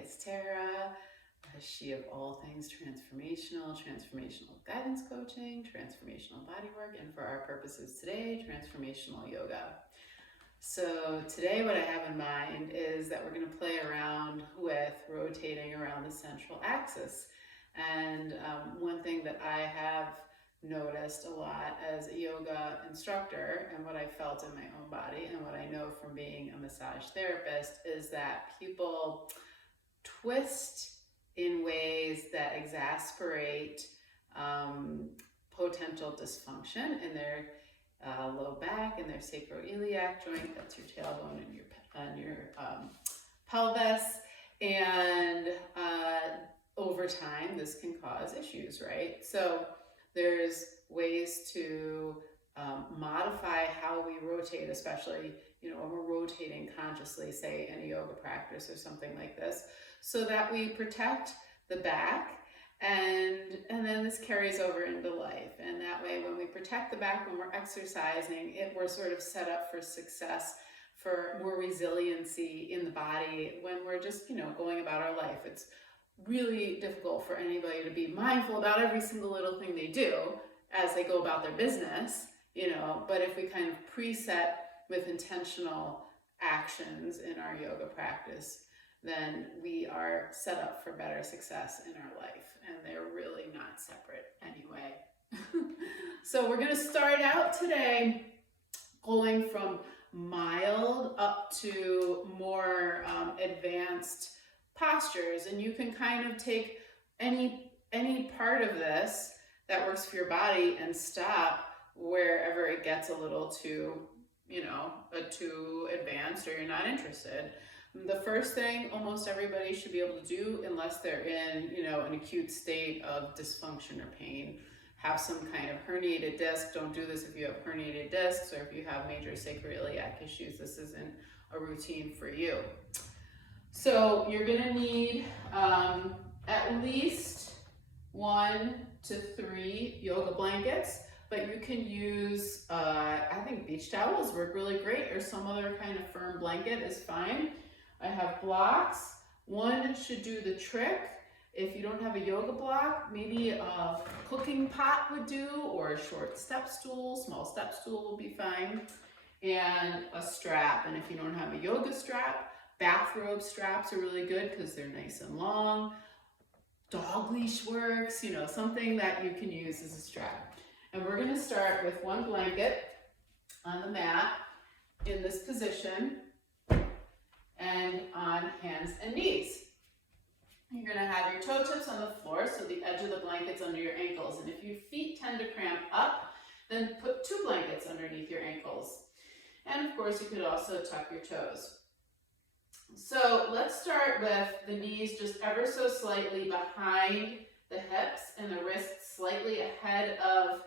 it's Tara, she of all things transformational guidance coaching, transformational bodywork, and for our purposes today, transformational yoga. So today what I have in mind is that we're going to play around with rotating around the central axis. And one thing that I have noticed a lot as a yoga instructor, and what I felt in my own body and what I know from being a massage therapist, is that people twist in ways that exasperate potential dysfunction in their low back and their sacroiliac joint, that's your tailbone and your pelvis, and over time this can cause issues, right? So there's ways to modify how we rotate, especially when we're rotating consciously, say in a yoga practice or something like this, so that we protect the back. And then this carries over into life. And that way, when we protect the back, when we're exercising, we're sort of set up for success, for more resiliency in the body when we're just, going about our life. It's really difficult for anybody to be mindful about every single little thing they do as they go about their business, but if we kind of preset with intentional actions in our yoga practice, then we are set up for better success in our life. And they're really not separate anyway. So we're going to start out today going from mild up to more advanced postures. And you can kind of take any part of this that works for your body and stop wherever it gets a little too, too advanced or you're not interested. The first thing almost everybody should be able to do, unless they're in, an acute state of dysfunction or pain, have some kind of herniated disc. Don't do this if you have herniated discs or if you have major sacroiliac issues. This isn't a routine for you. So you're gonna need at least 1 to 3 yoga blankets, but you can use, I think beach towels work really great, or some other kind of firm blanket is fine. I have blocks. One should do the trick. If you don't have a yoga block, maybe a cooking pot would do, or a short step stool, small step stool will be fine, and a strap. And if you don't have a yoga strap, bathrobe straps are really good because they're nice and long. Dog leash works, something that you can use as a strap. And we're going to start with 1 blanket on the mat in this position, and on hands and knees. You're going to have your toe tips on the floor, so the edge of the blanket's under your ankles. And if your feet tend to cramp up, then put 2 blankets underneath your ankles. And of course, you could also tuck your toes. So let's start with the knees just ever so slightly behind the hips and the wrists slightly ahead of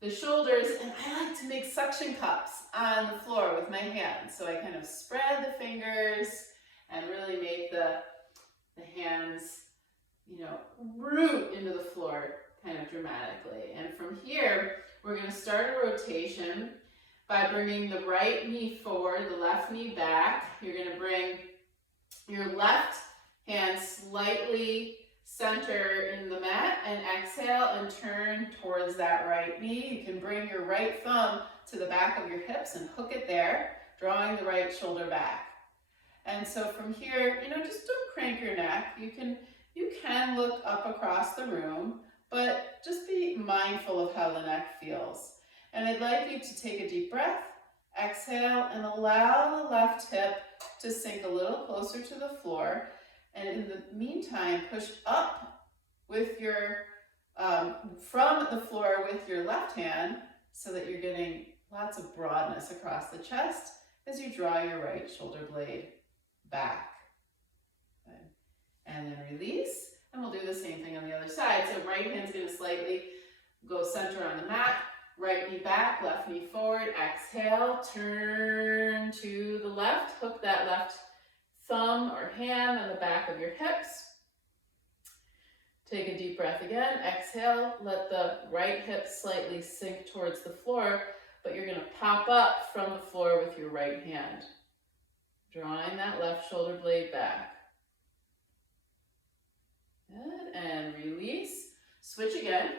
the shoulders, and I like to make suction cups on the floor with my hands. So I kind of spread the fingers and really make the hands, root into the floor kind of dramatically. And from here, we're going to start a rotation by bringing the right knee forward, the left knee back. You're going to bring your left hand slightly center in the mat and exhale and turn towards that right knee. You can bring your right thumb to the back of your hips and hook it there, drawing the right shoulder back. And so from here, just don't crank your neck. You can look up across the room, but just be mindful of how the neck feels. And I'd like you to take a deep breath, exhale, and allow the left hip to sink a little closer to the floor. And in the meantime, push up with your, from the floor with your left hand so that you're getting lots of broadness across the chest as you draw your right shoulder blade back. Good. And then release, and we'll do the same thing on the other side. So right hand's gonna slightly go center on the mat, right knee back, left knee forward, exhale, turn to the left, hook that left thumb or hand on the back of your hips. Take a deep breath again, exhale, let the right hip slightly sink towards the floor, but you're gonna pop up from the floor with your right hand, drawing that left shoulder blade back. Good, and release. Switch again.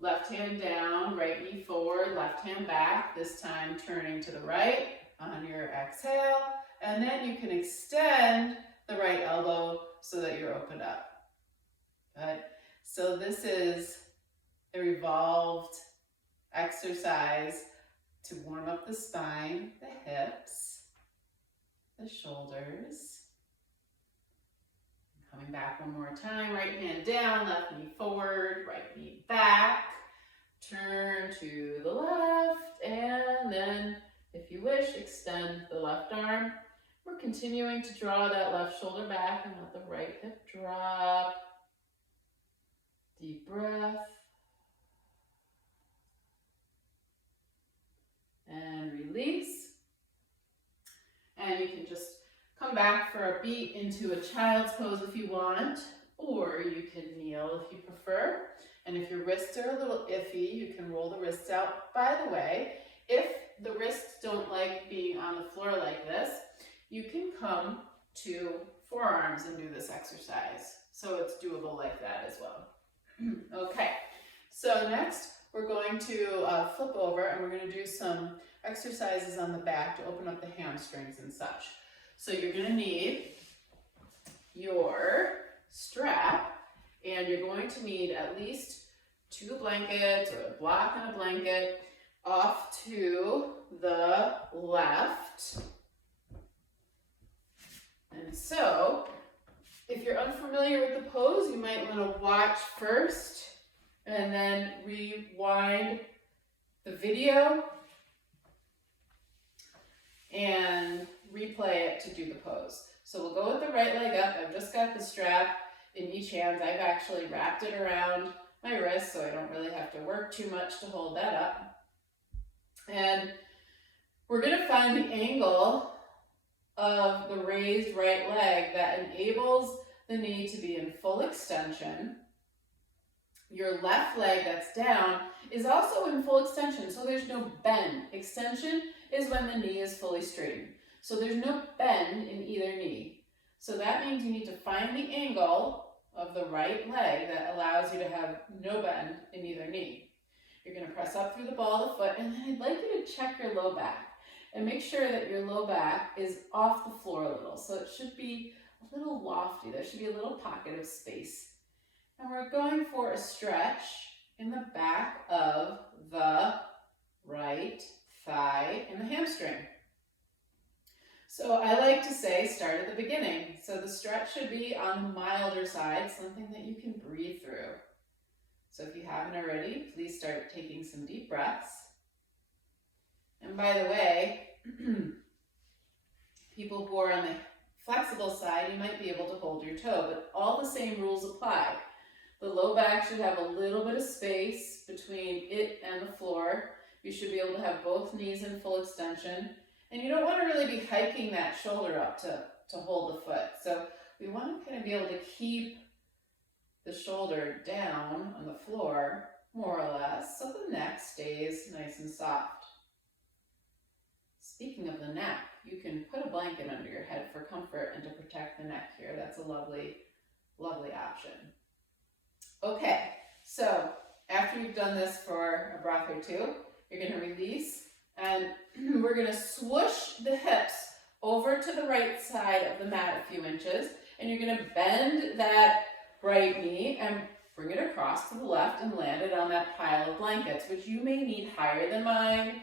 Left hand down, right knee forward, left hand back, this time turning to the right on your exhale. And then you can extend the right elbow so that you're opened up. Good. So this is a revolved exercise to warm up the spine, the hips, the shoulders. Coming back one more time, right hand down, left knee forward, right knee back. Turn to the left, and then, if you wish, extend the left arm. We're continuing to draw that left shoulder back and let the right hip drop. Deep breath. And release. And you can just come back for a beat into a child's pose if you want, or you can kneel if you prefer. And if your wrists are a little iffy, you can roll the wrists out. By the way, if the wrists don't like being on the floor like this, you can come to forearms and do this exercise. So it's doable like that as well. Okay, so next we're going to flip over and we're going to do some exercises on the back to open up the hamstrings and such. So you're going to need your strap, and you're going to need at least 2 blankets or a block and a blanket off to the left. And so, if you're unfamiliar with the pose, you might want to watch first and then rewind the video and replay it to do the pose. So we'll go with the right leg up. I've just got the strap in each hand. I've actually wrapped it around my wrist so I don't really have to work too much to hold that up. And we're going to find the angle of the raised right leg that enables the knee to be in full extension. Your left leg that's down is also in full extension, so there's no bend. Extension is when the knee is fully straightened. So there's no bend in either knee. So that means you need to find the angle of the right leg that allows you to have no bend in either knee. You're going to press up through the ball of the foot, and then I'd like you to check your low back and make sure that your low back is off the floor a little. So it should be a little lofty. There should be a little pocket of space. And we're going for a stretch in the back of the right thigh and the hamstring. So I like to say start at the beginning. So the stretch should be on the milder side, something that you can breathe through. So if you haven't already, please start taking some deep breaths. And by the way, people who are on the flexible side, you might be able to hold your toe, but all the same rules apply. The low back should have a little bit of space between it and the floor. You should be able to have both knees in full extension. And you don't want to really be hiking that shoulder up to hold the foot. So we want to kind of be able to keep the shoulder down on the floor, more or less, so the neck stays nice and soft. Speaking of the neck, you can put a blanket under your head for comfort and to protect the neck here. That's a lovely, lovely option. Okay, so after you've done this for a breath or two, you're going to release, and we're going to swoosh the hips over to the right side of the mat a few inches, and you're going to bend that right knee and bring it across to the left and land it on that pile of blankets, which you may need higher than mine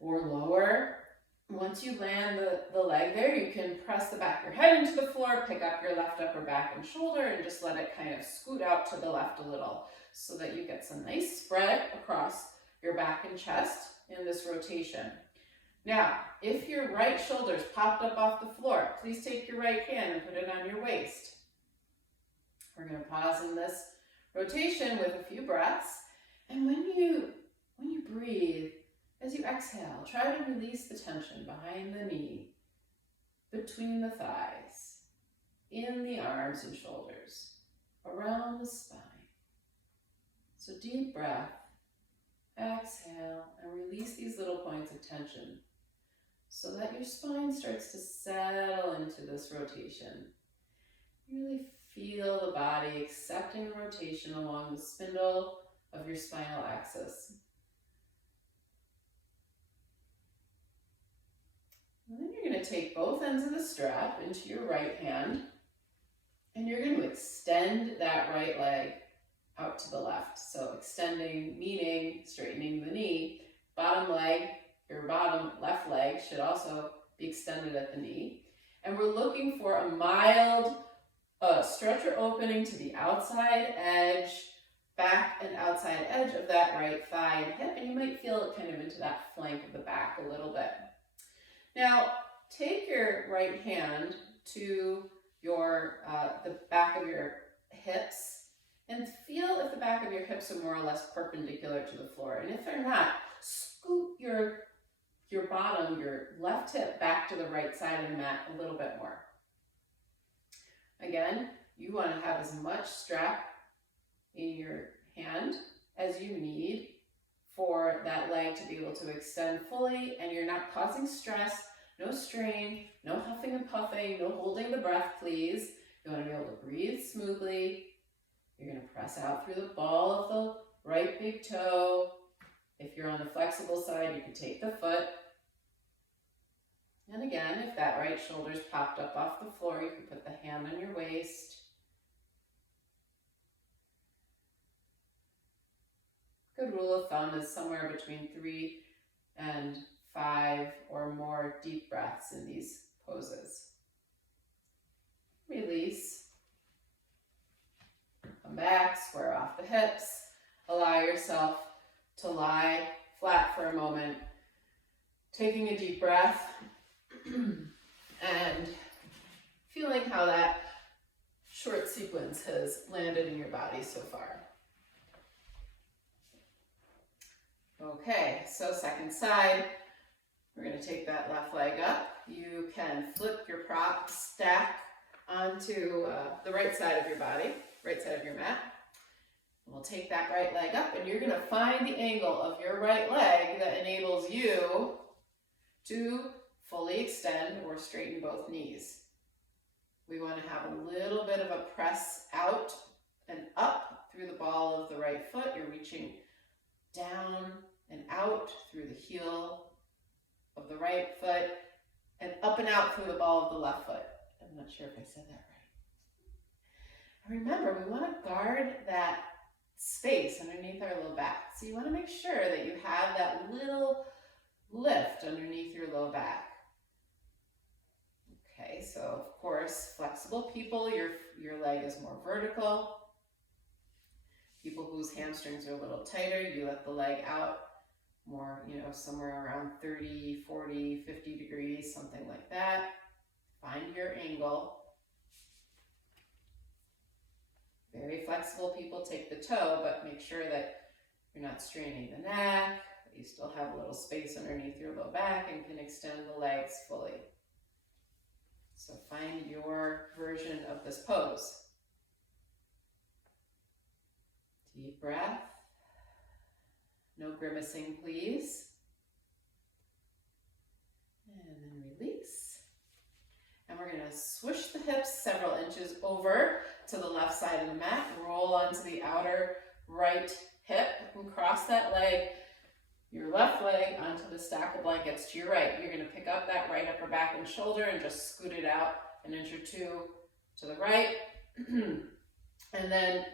or lower. Once you land the leg there, you can press the back of your head into the floor, pick up your left upper back and shoulder, and just let it kind of scoot out to the left a little so that you get some nice spread across your back and chest in this rotation. Now, if your right shoulder's popped up off the floor, please take your right hand and put it on your waist. We're going to pause in this rotation with a few breaths, and when you breathe, as you exhale, try to release the tension behind the knee, between the thighs, in the arms and shoulders, around the spine. So deep breath, exhale, and release these little points of tension so that your spine starts to settle into this rotation. Really feel the body accepting the rotation along the spindle of your spinal axis. And then you're going to take both ends of the strap into your right hand, and you're going to extend that right leg out to the left. So extending, meaning straightening the knee. Bottom leg, your bottom left leg should also be extended at the knee. And we're looking for a mild stretch or opening to the outside edge, back and outside edge of that right thigh and hip. And you might feel it kind of into that flank of the back a little bit. Now, take your right hand to your the back of your hips and feel if the back of your hips are more or less perpendicular to the floor. And if they're not, scoot your bottom, your left hip back to the right side of the mat a little bit more. Again, you want to have as much strap in your hand as you need for that leg to be able to extend fully, and you're not causing stress, no strain, no huffing and puffing, no holding the breath, please. You want to be able to breathe smoothly. You're going to press out through the ball of the right big toe. If you're on the flexible side, you can take the foot. And again, if that right shoulder's popped up off the floor, you can put the hand on your waist. Good rule of thumb is somewhere between 3 and 5 or more deep breaths in these poses. Release. Come back, square off the hips. Allow yourself to lie flat for a moment, taking a deep breath and feeling how that short sequence has landed in your body so far. Okay, so second side, we're going to take that left leg up. You can flip your prop stack onto the right side of your body, right side of your mat. We'll take that right leg up, and you're going to find the angle of your right leg that enables you to fully extend or straighten both knees. We want to have a little bit of a press out and up through the ball of the right foot. You're reaching down and out through the heel of the right foot and up and out through the ball of the left foot. I'm not sure if I said that right. Remember, we want to guard that space underneath our low back. So you want to make sure that you have that little lift underneath your low back. Okay, so of course, flexible people, your leg is more vertical. People whose hamstrings are a little tighter, you let the leg out more, somewhere around 30, 40, 50 degrees, something like that. Find your angle. Very flexible people take the toe, but make sure that you're not straining the neck, that you still have a little space underneath your low back and can extend the legs fully. So find your version of this pose. Deep breath. No grimacing, please. And then release. And we're going to swish the hips several inches over to the left side of the mat. Roll onto the outer right hip and cross that leg, your left leg, onto the stack of blankets to your right. You're going to pick up that right upper back and shoulder and just scoot it out an inch or two to the right. And then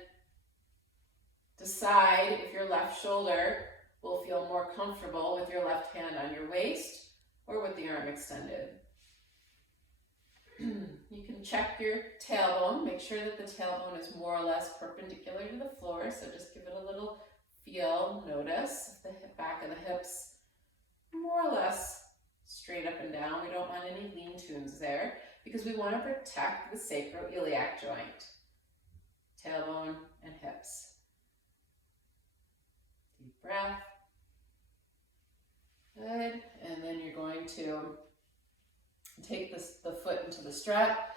decide if your left shoulder will feel more comfortable with your left hand on your waist or with the arm extended. You can check your tailbone, make sure that the tailbone is more or less perpendicular to the floor, so just give it a little feel, notice the back of the hips more or less straight up and down. We don't want any lean-toons there because we want to protect the sacroiliac joint, tailbone and hips. Deep breath. Good. And then you're going to take the foot into the strap.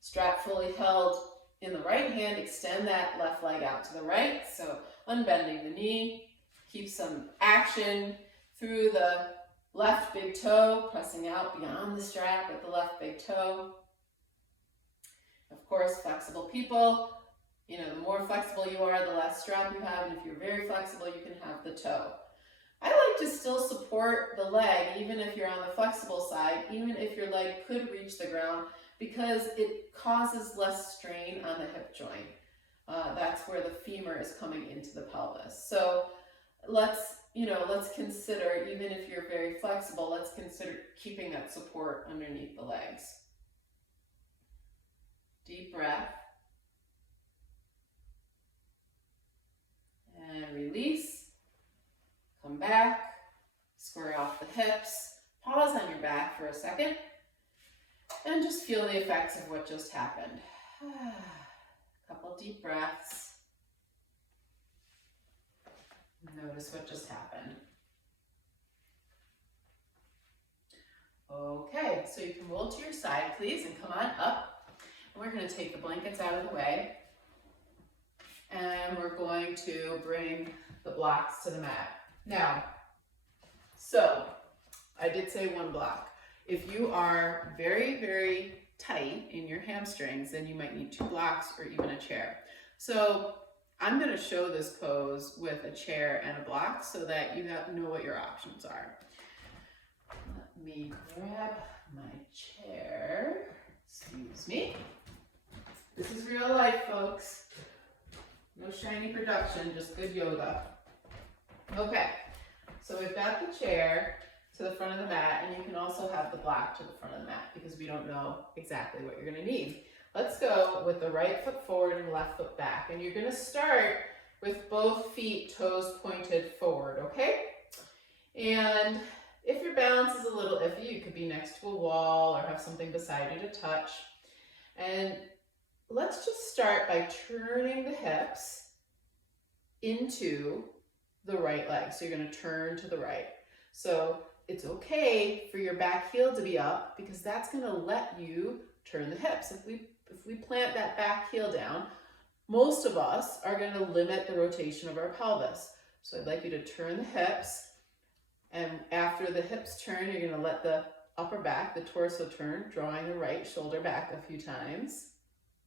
Strap fully held in the right hand. Extend that left leg out to the right. So unbending the knee. Keep some action through the left big toe, pressing out beyond the strap with the left big toe. Of course, flexible people, the more flexible you are, the less strap you have, and if you're very flexible, you can have the toe. I like to still support the leg, even if you're on the flexible side, even if your leg could reach the ground, because it causes less strain on the hip joint. That's where the femur is coming into the pelvis. So let's consider, even if you're very flexible, let's consider keeping that support underneath the legs. Deep breath. And release. Come back. Square off the hips. Pause on your back for a second. And just feel the effects of what just happened. A couple deep breaths. Notice what just happened. Okay, so you can roll to your side, please, and come on up. And we're going to take the blankets out of the way. And we're going to bring the blocks to the mat. Now, so I did say one block. If you are very, very tight in your hamstrings, then you might need 2 blocks or even a chair. So I'm going to show this pose with a chair and a block so that you know what your options are. Let me grab my chair. Excuse me. This is real life, folks. No shiny production, just good yoga. Okay, so we've got the chair to the front of the mat, and you can also have the block to the front of the mat because we don't know exactly what you're going to need. Let's go with the right foot forward and left foot back, and you're going to start with both feet, toes pointed forward, okay? And if your balance is a little iffy, you could be next to a wall or have something beside you to touch. And let's just start by turning the hips into the right leg. So you're going to turn to the right. So it's okay for your back heel to be up because that's going to let you turn the hips. If we plant that back heel down, most of us are going to limit the rotation of our pelvis. So I'd like you to turn the hips, and after the hips turn, you're going to let the upper back, the torso turn, drawing the right shoulder back a few times.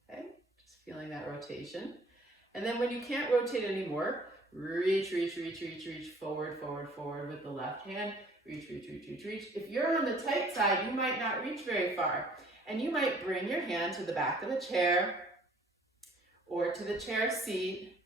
Okay, just feeling that rotation. And then when you can't rotate anymore, reach, reach, reach, reach, reach, forward, forward, forward with the left hand. Reach, reach, reach, reach, reach. If you're on the tight side, you might not reach very far. And you might bring your hand to the back of the chair or to the chair seat.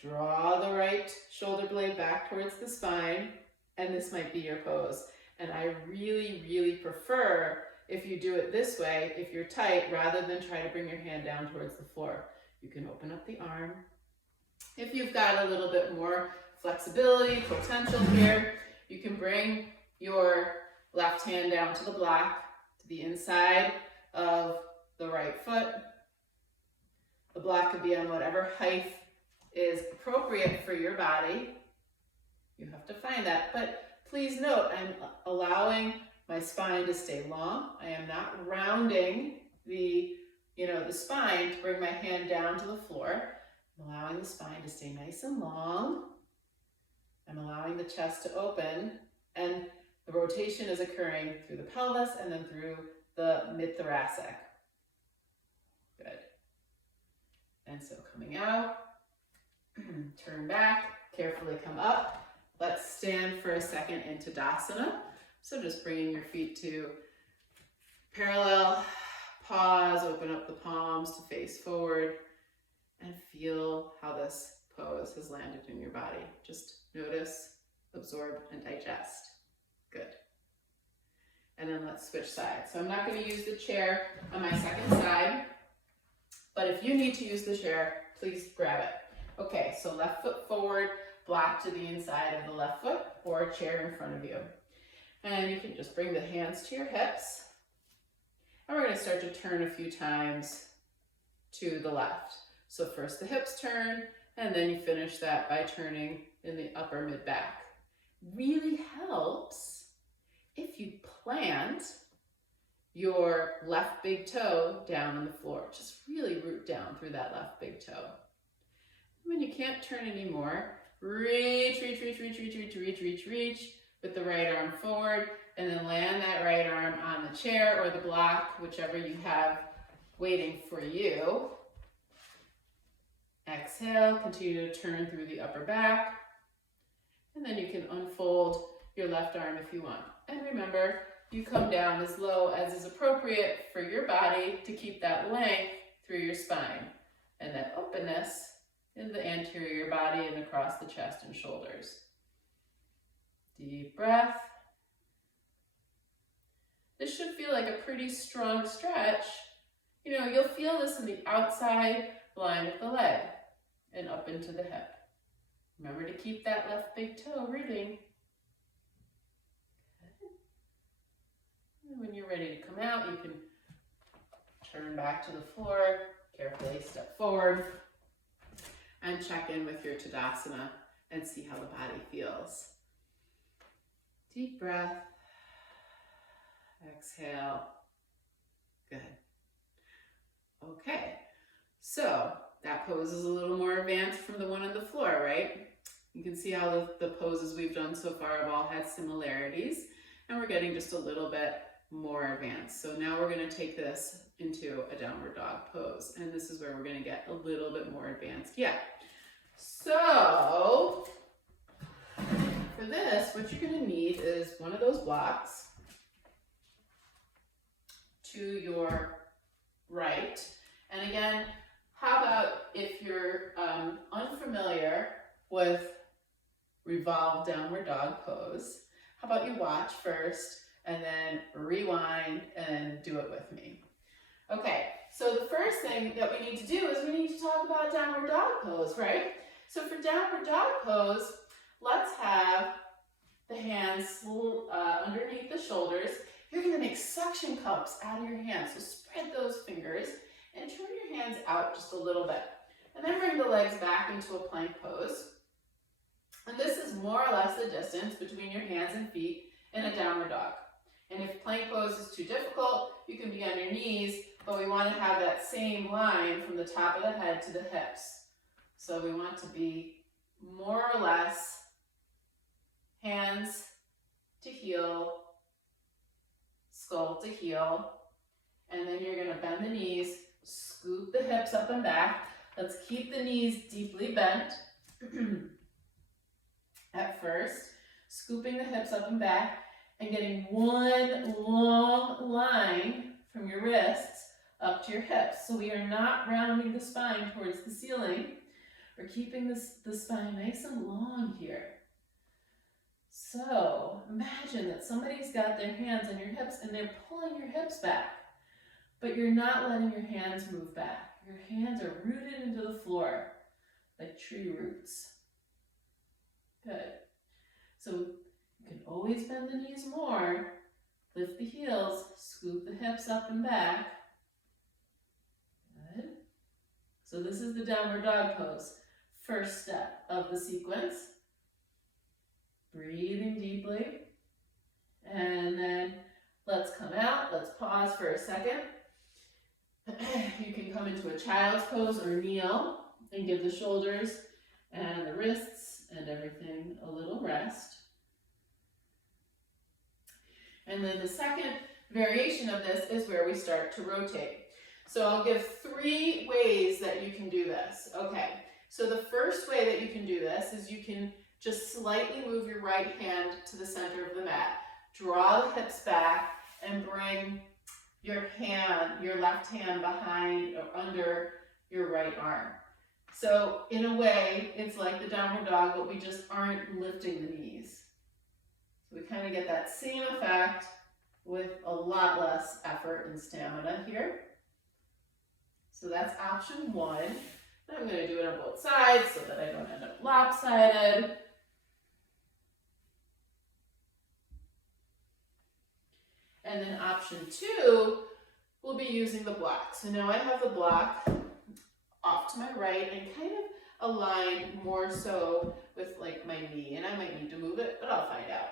Draw the right shoulder blade back towards the spine, and this might be your pose. And I really, really prefer if you do it this way, if you're tight, rather than try to bring your hand down towards the floor. You can open up the arm. If you've got a little bit more flexibility, potential here, you can bring your left hand down to the block, to the inside of the right foot. The block could be on whatever height is appropriate for your body. You have to find that, but please note, I'm allowing my spine to stay long. I am not rounding the spine to bring my hand down to the floor. I'm allowing the spine to stay nice and long. I'm allowing the chest to open, and the rotation is occurring through the pelvis and then through the mid-thoracic. Good. And so coming out, turn back, carefully come up. Let's stand for a second in Tadasana. So just bringing your feet to parallel, pause, open up the palms to face forward, and feel how this pose has landed in your body. Just notice, absorb, and digest. Good. And then let's switch sides. So I'm not going to use the chair on my second side, but if you need to use the chair, please grab it. Okay, so left foot forward, block to the inside of the left foot, or a chair in front of you. And you can just bring the hands to your hips. And we're going to start to turn a few times to the left. So first the hips turn, and then you finish that by turning in the upper mid-back. Really helps if you plant your left big toe down on the floor. Just really root down through that left big toe. When you can't turn anymore, reach, reach, reach, reach, reach, reach, reach, reach, reach with the right arm forward, and then land that right arm on the chair or the block, whichever you have waiting for you. Exhale, continue to turn through the upper back. And then you can unfold your left arm if you want. And remember, you come down as low as is appropriate for your body to keep that length through your spine and that openness in the anterior body and across the chest and shoulders. Deep breath. This should feel like a pretty strong stretch. You know, you'll feel this in the outside line of the leg and up into the hip. Remember to keep that left big toe rooting. And when you're ready to come out, you can turn back to the floor, carefully step forward, and check in with your Tadasana and see how the body feels. Deep breath. Exhale. Good. Okay, so that pose is a little more advanced from the one on the floor, right? You can see how the poses we've done so far have all had similarities, and we're getting just a little bit more advanced. So now we're going to take this into a downward dog pose, and this is where we're going to get a little bit more advanced yet. So for this, what you're going to need is one of those blocks to your right. And again, how about if you're unfamiliar with revolved downward dog pose, how about you watch first and then rewind and do it with me. Okay, so the first thing that we need to do is we need to talk about downward dog pose, right? So for downward dog pose, let's have the hands underneath the shoulders. You're going to make suction cups out of your hands. So spread those fingers and turn your hands out just a little bit. And then bring the legs back into a plank pose. And this is more or less the distance between your hands and feet in a downward dog. And if plank pose is too difficult, you can be on your knees, but we want to have that same line from the top of the head to the hips. So we want to be more or less hands to heel, skull to heel, and then you're going to bend the knees, scoop the hips up and back. Let's keep the knees deeply bent at first, scooping the hips up and back and getting one long line from your wrists up to your hips. So we are not rounding the spine towards the ceiling. We're keeping the spine nice and long here. So imagine that somebody's got their hands on your hips and they're pulling your hips back, but you're not letting your hands move back. Your hands are rooted into the floor like tree roots. Good. So you can always bend the knees more, lift the heels, scoop the hips up and back. Good. So this is the downward dog pose. First step of the sequence. Breathing deeply. And then let's come out. Let's pause for a second. You can come into a child's pose or kneel and give the shoulders and the wrists and everything a little rest. And then the second variation of this is where we start to rotate. So I'll give 3 ways that you can do this. Okay, so the first way that you can do this is you can just slightly move your right hand to the center of the mat. Draw the hips back and bring your left hand behind or under your right arm. So in a way, it's like the downward dog, but we just aren't lifting the knees. So we kind of get that same effect with a lot less effort and stamina here. So that's option 1. And I'm going to do it on both sides so that I don't end up lopsided. And then option 2, we'll be using the block. So now I have the block off to my right and kind of aligned more so with like my knee. And I might need to move it, but I'll find out.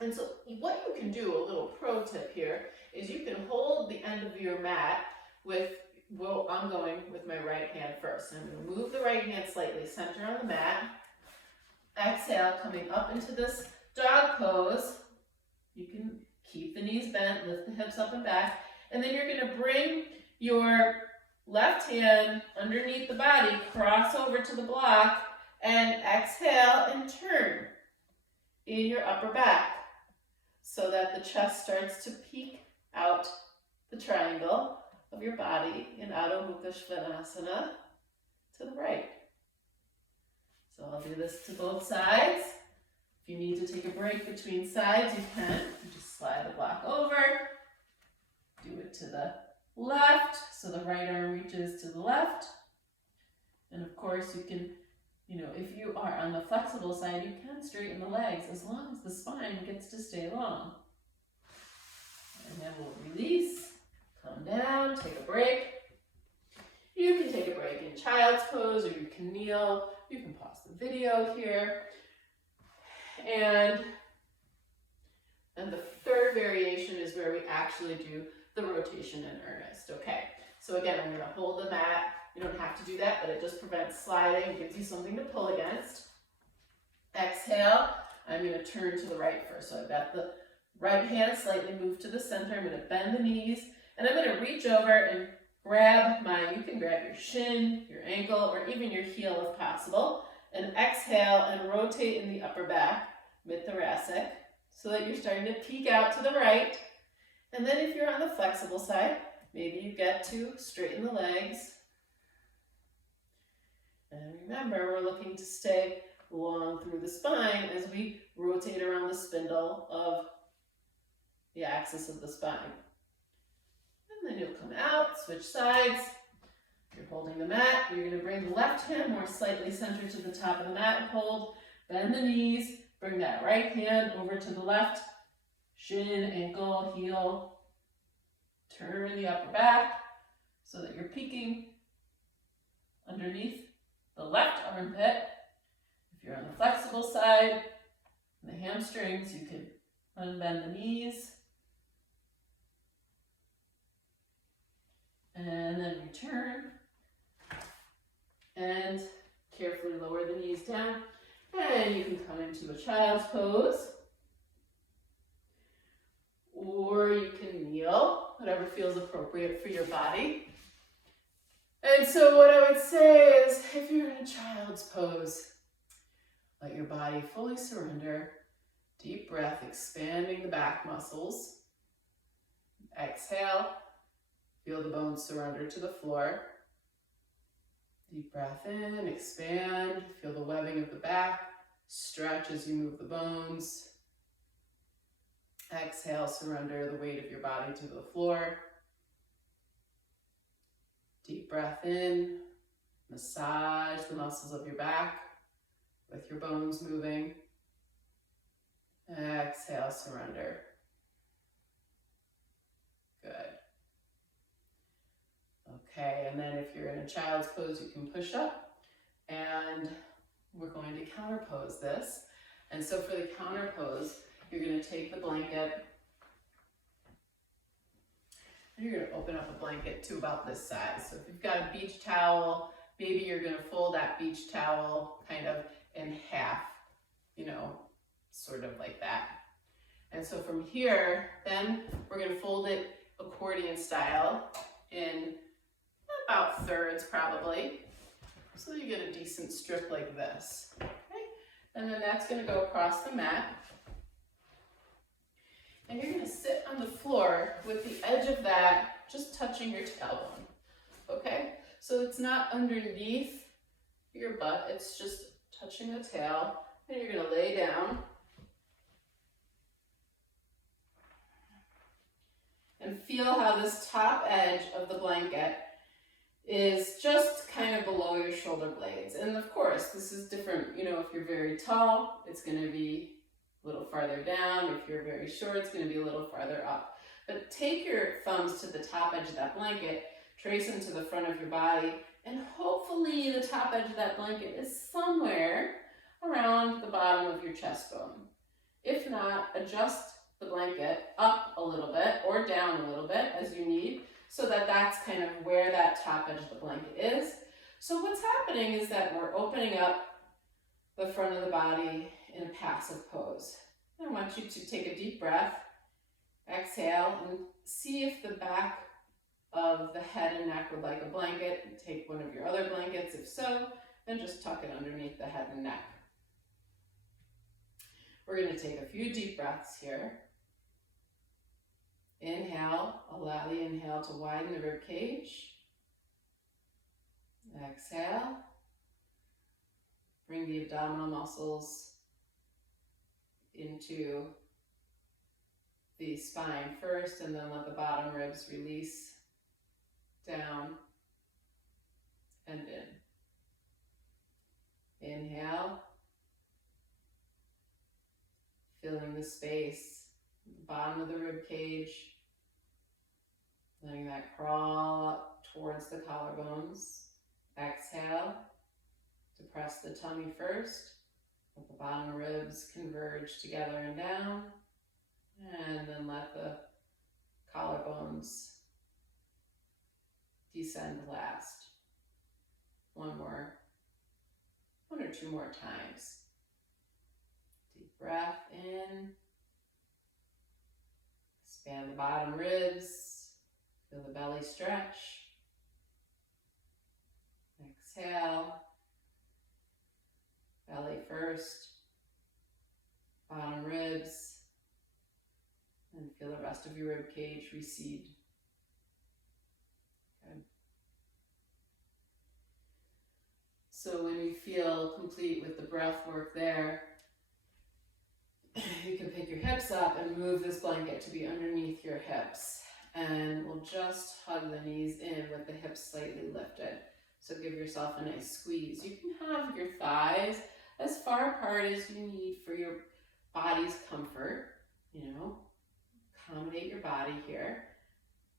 And so what you can do, a little pro tip here, is you can hold the end of your mat with, well, I'm going with my right hand first. I'm going to move the right hand slightly, center on the mat. Exhale, coming up into this dog pose. You can keep the knees bent, lift the hips up and back, and then you're going to bring your left hand underneath the body, cross over to the block, and exhale and turn in your upper back so that the chest starts to peek out the triangle of your body in Adho Mukha Svanasana to the right. So I'll do this to both sides. If you need to take a break between sides, you can. You just slide the block over. Do it to the left, so the right arm reaches to the left. And of course you can, if you are on the flexible side, you can straighten the legs as long as the spine gets to stay long. And then we'll release, come down, take a break. You can take a break in child's pose, or you can kneel. You can pause the video here. And the third variation is where we actually do the rotation in earnest. Okay, so again, I'm going to hold the mat. You don't have to do that, but it just prevents sliding. It gives you something to pull against. Exhale. I'm going to turn to the right first. So I've got the right hand slightly moved to the center. I'm going to bend the knees, and I'm going to reach over and you can grab your shin, your ankle, or even your heel if possible, and exhale and rotate in the upper back, mid-thoracic, so that you're starting to peek out to the right. And then if you're on the flexible side, maybe you get to straighten the legs. And remember, we're looking to stay long through the spine as we rotate around the spindle of the axis of the spine. And then you'll come out, switch sides. You're holding the mat. You're going to bring the left hand more slightly centered to the top of the mat and hold. Bend the knees. Bring that right hand over to the left. Shin, ankle, heel. Turn the upper back so that you're peeking underneath the left armpit. If you're on the flexible side, the hamstrings, you can unbend the knees. And then return. And carefully lower the knees down. And you can come into a child's pose. Or you can kneel, whatever feels appropriate for your body. And so what I would say is, if you're in a child's pose, let your body fully surrender. Deep breath, expanding the back muscles. Exhale. Feel the bones surrender to the floor. Deep breath in, expand. Feel the webbing of the back. Stretch as you move the bones. Exhale, surrender the weight of your body to the floor. Deep breath in. Massage the muscles of your back with your bones moving. Exhale, surrender. Good. Okay, and then if you're in a child's pose, you can push up, and we're going to counter pose this. And so for the counter pose, you're going to take the blanket, and you're going to open up a blanket to about this size. So if you've got a beach towel, maybe you're going to fold that beach towel kind of in half, sort of like that. And so from here, then we're going to fold it accordion style in about thirds probably, so you get a decent strip like this. Okay? And then that's going to go across the mat. And you're going to sit on the floor with the edge of that just touching your tailbone. Okay? So it's not underneath your butt, it's just touching the tail. And you're going to lay down. And feel how this top edge of the blanket is just kind of below your shoulder blades. And of course, this is different. If you're very tall, it's going to be a little farther down. If you're very short, it's going to be a little farther up. But take your thumbs to the top edge of that blanket, trace them to the front of your body, and hopefully the top edge of that blanket is somewhere around the bottom of your chest bone. If not, adjust the blanket up a little bit or down a little bit as you need, so that that's kind of where that top edge of the blanket is. So what's happening is that we're opening up the front of the body in a passive pose. I want you to take a deep breath, exhale, and see if the back of the head and neck would like a blanket, take one of your other blankets if so, and just tuck it underneath the head and neck. We're going to take a few deep breaths here. Inhale, allow the inhale to widen the rib cage. Exhale, bring the abdominal muscles into the spine first, and then let the bottom ribs release down and in. Inhale, filling the space at the bottom of the rib cage, letting that crawl up towards the collarbones. Exhale, depress the tummy first, let the bottom ribs converge together and down, and then let the collarbones descend last. One or two more times. Deep breath in, expand the bottom ribs, feel the belly stretch. Exhale, belly first, bottom ribs, and feel the rest of your rib cage recede. Good. So when you feel complete with the breath work there, you can pick your hips up and move this blanket to be underneath your hips. And we'll just hug the knees in with the hips slightly lifted. So give yourself a nice squeeze. You can have your thighs as far apart as you need for your body's comfort. Accommodate your body here.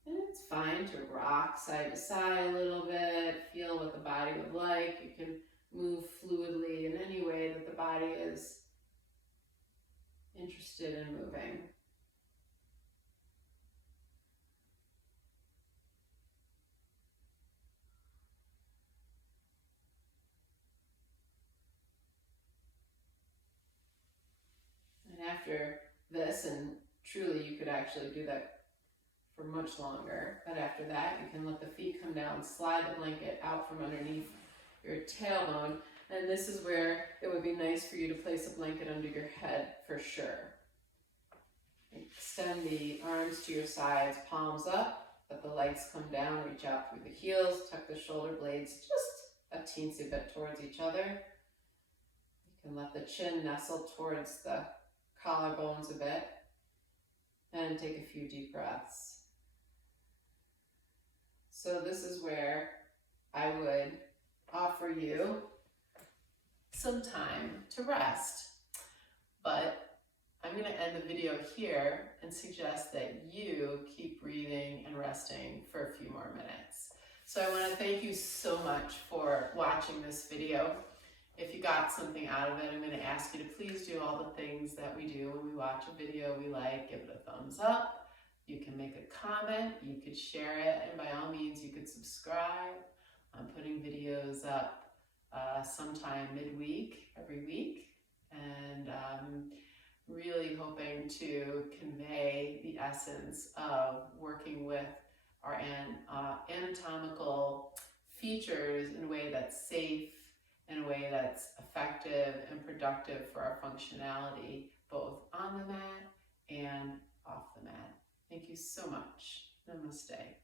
And it's fine to rock side to side a little bit, feel what the body would like. You can move fluidly in any way that the body is interested in moving. And after this, and truly you could actually do that for much longer, but after that you can let the feet come down, slide the blanket out from underneath your tailbone, and this is where it would be nice for you to place a blanket under your head for sure. Extend the arms to your sides, palms up, let the legs come down, reach out through the heels, tuck the shoulder blades just a teensy bit towards each other. You can let the chin nestle towards the collarbones a bit, and take a few deep breaths. So this is where I would offer you some time to rest, but I'm going to end the video here and suggest that you keep breathing and resting for a few more minutes. So I want to thank you so much for watching this video. If you got something out of it, I'm going to ask you to please do all the things that we do when we watch a video we like. Give it a thumbs up. You can make a comment. You could share it. And by all means, you could subscribe. I'm putting videos up sometime midweek, every week. And really hoping to convey the essence of working with our anatomical features in a way that's safe, in a way that's effective and productive for our functionality, both on the mat and off the mat. Thank you so much. Namaste.